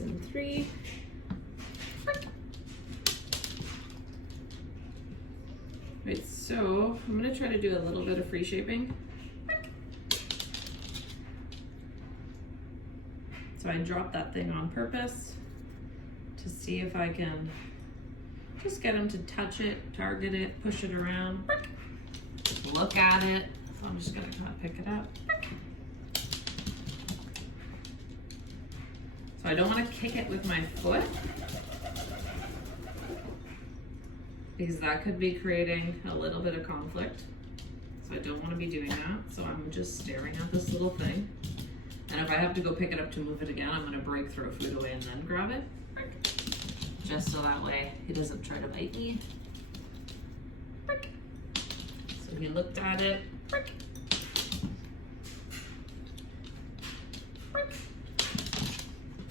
and 3. Right, so I'm gonna try to do a little bit of free shaping. So I dropped that thing on purpose to see if I can just get him to touch it, target it, push it around, look at it. So I'm just gonna kind of pick it up. So I don't want to kick it with my foot because that could be creating a little bit of conflict. So I don't want to be doing that. So I'm just staring at this little thing. And if I have to go pick it up to move it again, I'm going to break, throw food away, and then grab it. Just so that way he doesn't try to bite me. So he looked at it.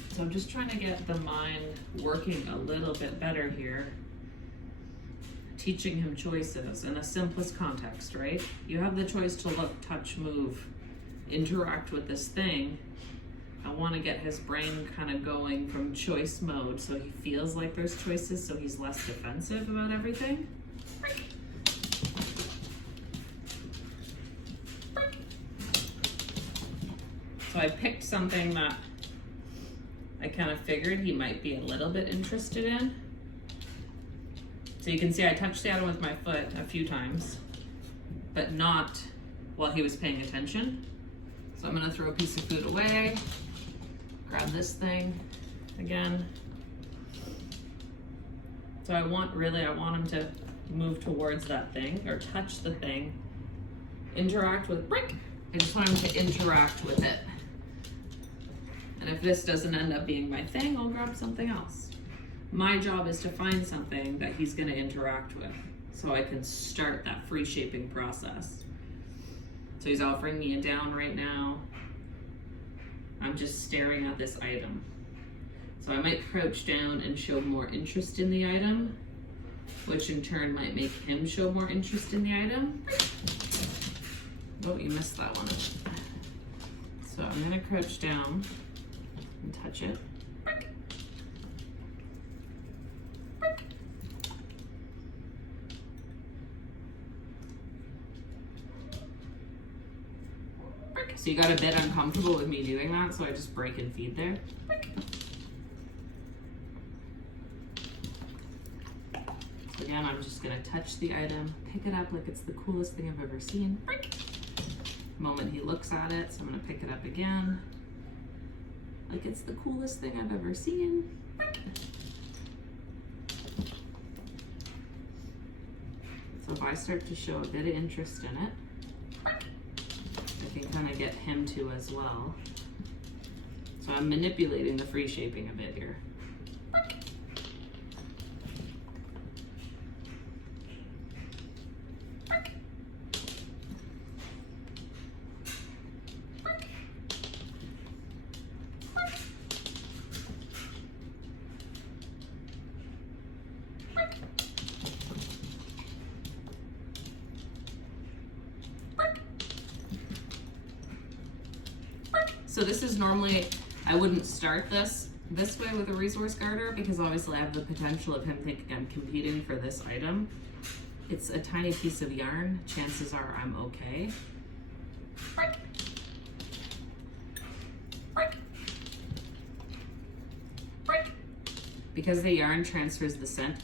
So I'm just trying to get the mind working a little bit better here. Teaching him choices in the simplest context, right? You have the choice to look, touch, move, interact with this thing. I want to get his brain kind of going from choice mode so he feels like there's choices, so he's less defensive about everything. So I picked something that I kind of figured he might be a little bit interested in. So you can see I touched the item with my foot a few times, but not while he was paying attention. So I'm gonna throw a piece of food away, grab this thing again. So I want him to move towards that thing or touch the thing, interact with brick. I just want him to interact with it. And if this doesn't end up being my thing, I'll grab something else. My job is to find something that he's gonna interact with so I can start that free shaping process. So he's offering me a down right now. I'm just staring at this item. So I might crouch down and show more interest in the item, which in turn might make him show more interest in the item. Oh, you missed that one. So I'm gonna crouch down and touch it. So you got a bit uncomfortable with me doing that, so I just break and feed there. So again, I'm just gonna touch the item, pick it up like it's the coolest thing I've ever seen. The moment he looks at it, so I'm gonna pick it up again, like it's the coolest thing I've ever seen. So if I start to show a bit of interest in it, I can kind of get him to as well. So I'm manipulating the free shaping a bit here. So this is normally, I wouldn't start this way with a resource garter because obviously I have the potential of him thinking I'm competing for this item. It's a tiny piece of yarn. Chances are I'm okay. Because the yarn transfers the scent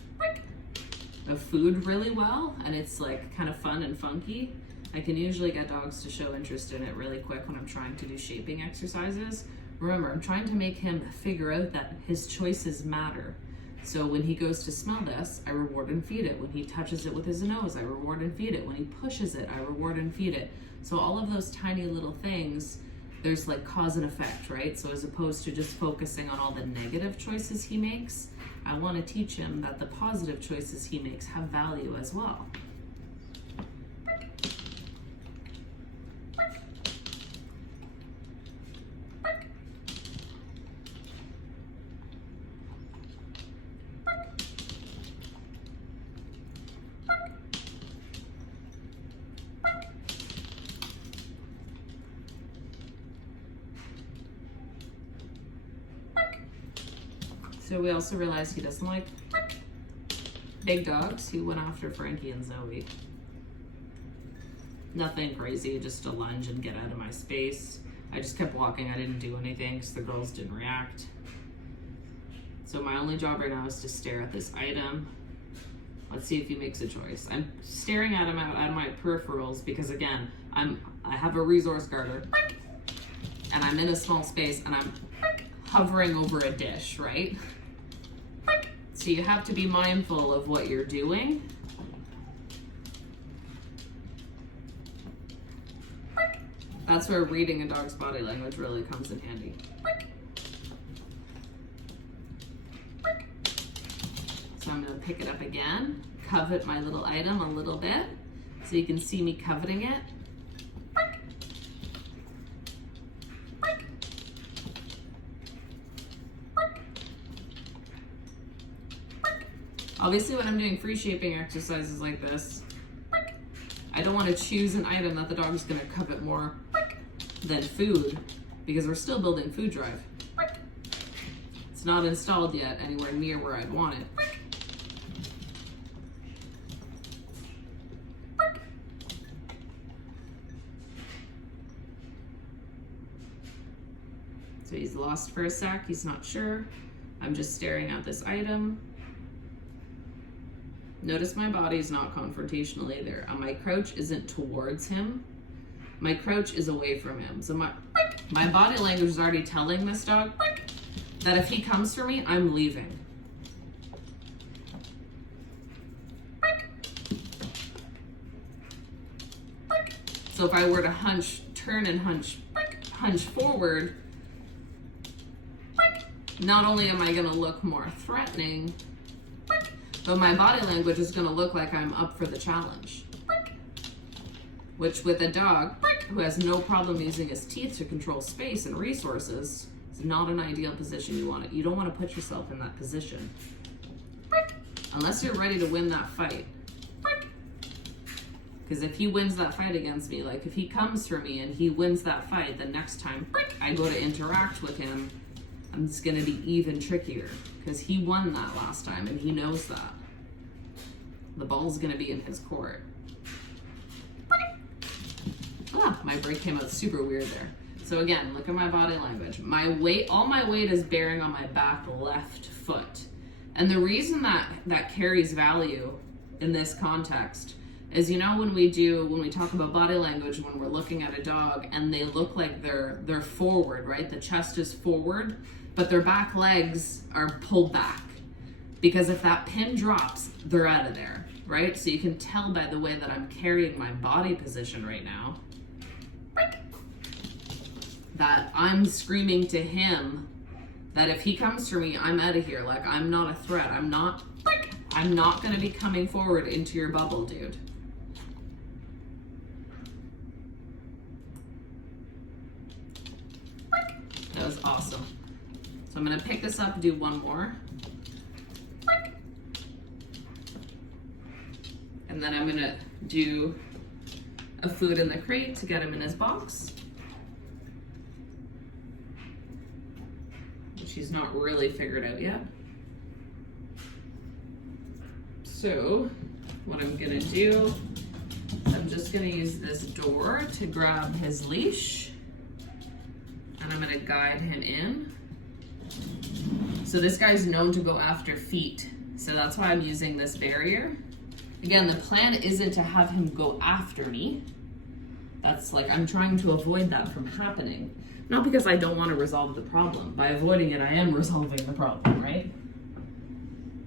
of food really well and it's like kind of fun and funky, I can usually get dogs to show interest in it really quick when I'm trying to do shaping exercises. Remember, I'm trying to make him figure out that his choices matter. So when he goes to smell this, I reward and feed it. When he touches it with his nose, I reward and feed it. When he pushes it, I reward and feed it. So all of those tiny little things, there's like cause and effect, right? So as opposed to just focusing on all the negative choices he makes, I want to teach him that the positive choices he makes have value as well. So we also realized he doesn't like big dogs. He went after Frankie and Zoe. Nothing crazy, just a lunge and get out of my space. I just kept walking. I didn't do anything because the girls didn't react. So my only job right now is to stare at this item. Let's see if he makes a choice. I'm staring at him out of my peripherals because again, I have a resource garter and I'm in a small space and I'm hovering over a dish, right? So you have to be mindful of what you're doing. That's where reading a dog's body language really comes in handy. So I'm gonna pick it up again, covet my little item a little bit, so you can see me coveting it. Obviously when I'm doing free shaping exercises like this, I don't want to choose an item that the dog's gonna covet more than food, because we're still building food drive. It's not installed yet anywhere near where I'd want it. So he's lost for a sec, he's not sure. I'm just staring at this item. Notice my body's not confrontational either. My crouch isn't towards him. My crouch is away from him. So my body language is already telling this dog that if he comes for me, I'm leaving. So if I were to turn and hunch forward, not only am I gonna look more threatening, but my body language is gonna look like I'm up for the challenge. Which with a dog who has no problem using his teeth to control space and resources, is not an ideal position you want it. You don't wanna put yourself in that position. Unless you're ready to win that fight. Because if he wins that fight against me, like if he comes for me and he wins that fight, the next time I go to interact with him, it's gonna be even trickier because he won that last time and he knows that. The ball's gonna be in his court. Ah, my break came out super weird there. So again, look at my body language. My weight, all my weight is bearing on my back left foot. And the reason that carries value in this context is, you know, when we talk about body language, when we're looking at a dog and they look like they're forward, right? The chest is forward, but their back legs are pulled back. Because if that pin drops, they're out of there, right? So you can tell by the way that I'm carrying my body position right now that I'm screaming to him that if he comes for me, I'm out of here. Like, I'm not a threat. I'm not gonna be coming forward into your bubble, dude. That was awesome. So I'm gonna pick this up and do one more. And then I'm gonna do a food in the crate to get him in his box. Which he's not really figured out yet. So what I'm gonna do, I'm just gonna use this door to grab his leash. And I'm gonna guide him in. So this guy's known to go after feet. So that's why I'm using this barrier. Again, the plan isn't to have him go after me. That's like, I'm trying to avoid that from happening. Not because I don't want to resolve the problem. By avoiding it, I am resolving the problem, right?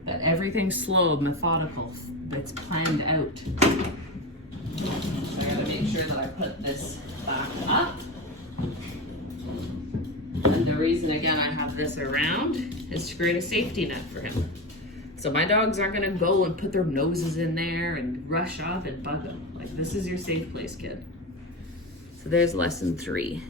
But everything's slow, methodical, it's planned out. So I gotta make sure that I put this back up. And the reason, again, I have this around is to create a safety net for him. So my dogs aren't gonna go and put their noses in there and rush up and bug them. Like, this is your safe place, kid. So there's lesson 3.